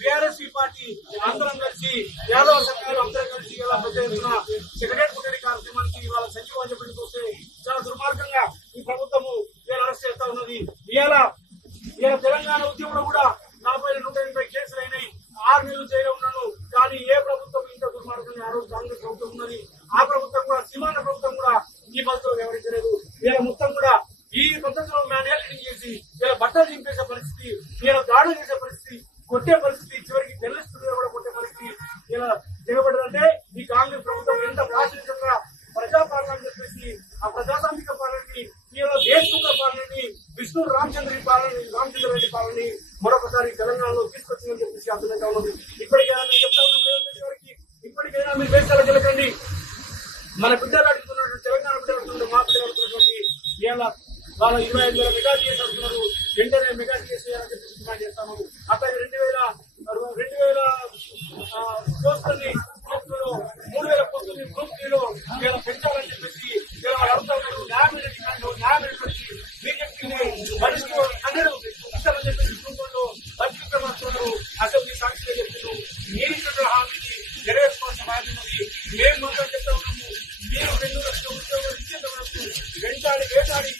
BRS party అందరం కలిసి యాదవ సంఘాలు అందరం కలిసి ఇలా పెద్ద ఎత్తున సెక్రటరీ ముట్టడి కార్యక్రమానికి ఇవాళ సచివాలయం చెప్పడానికి వస్తే చాలా దుర్మార్గంగా ఈ ప్రభుత్వము అరెస్ట్ చేస్తా ఉన్నది. ఇవాళ ఇవాళ తెలంగాణ ఉద్యమంలో కూడా నా పైన నూట ఎనభై కేసులు అయినాయి. ఆరు నెలలు జైలు ఉన్నాను. కానీ ఏ ప్రభుత్వం ఇంత దుర్మార్గంగా ఆ రోజు కాంగ్రెస్ ప్రభుత్వం ఉన్నది. ఆ ప్రభుత్వం కూడా సీమాన ప్రభుత్వం కూడా ఈ పద్ధతిలో వ్యవహరించలేదు. వీళ్ళ మొత్తం కూడా ఈ పద్ధతిలో మేనేజ్మెంట్ చేసి వీళ్ళ బట్టలు దింపేసే పరిస్థితి వీళ్ళ దాడులు చేసే పరిస్థితి కొట్టే పరిస్థితి చివరికి తెలుస్తుంది కూడా కొట్టే పరిస్థితి ఇలా దిగబడిందంటే ఈ కాంగ్రెస్ ప్రభుత్వం ఎంత ప్రాచీనంగా ప్రజాపాలన చెప్పేసి ఆ ప్రజాతాంత్రిక పాలనని ఈయన దేశముఖ పాలనని విష్ణు రామచంద్ర పాలనని రామచంద్ర రెడ్డి పాలనని మరొకసారి తెలంగాణలో తీసుకొచ్చిందని చెప్పేసి అర్థమైతే ఉన్నది. ఇప్పటికైనా నేను చెప్తా ఉన్నాను ఇప్పటికైనా మీరు దేశాలకు వెళ్ళకండి మన బిడ్డలు అడుగుతున్నటువంటి తెలంగాణ బిడ్డలు అడుగుతున్న మా బిడ్డలు అడుగుతున్నటువంటి వాళ్ళ ఇరవై ఐదు వేల మెగా చేసి అడుగుతున్నారు వెంటనే మెగా కేసీఆర్ డిమాండ్ చేస్తాము. అక్కడ రెండు వేల రెండు వేల మూడు వేల పోస్టుల్ని గ్రూప్ ఇలా పెంచాలని చెప్పేసి ఇలా వాళ్ళు అడుగుతా ఉన్నారు. న్యాయం పెట్టి మనిషి అందరూ ఇస్తారని చెప్పేసి కుటుంబంలో పరిస్థితులు అసెంబ్లీ సాక్షిగా చెప్తున్నారు. మీరు ఇచ్చిన హామీని నెరవేర్చుకోవాల్సిన బాధ్యత ఉంది. మేము చెప్తా ఉన్నాము. మీరు రెండు లక్షల ఉద్యోగులు ఇచ్చేంత వరకు వెంటాడి వేటాడి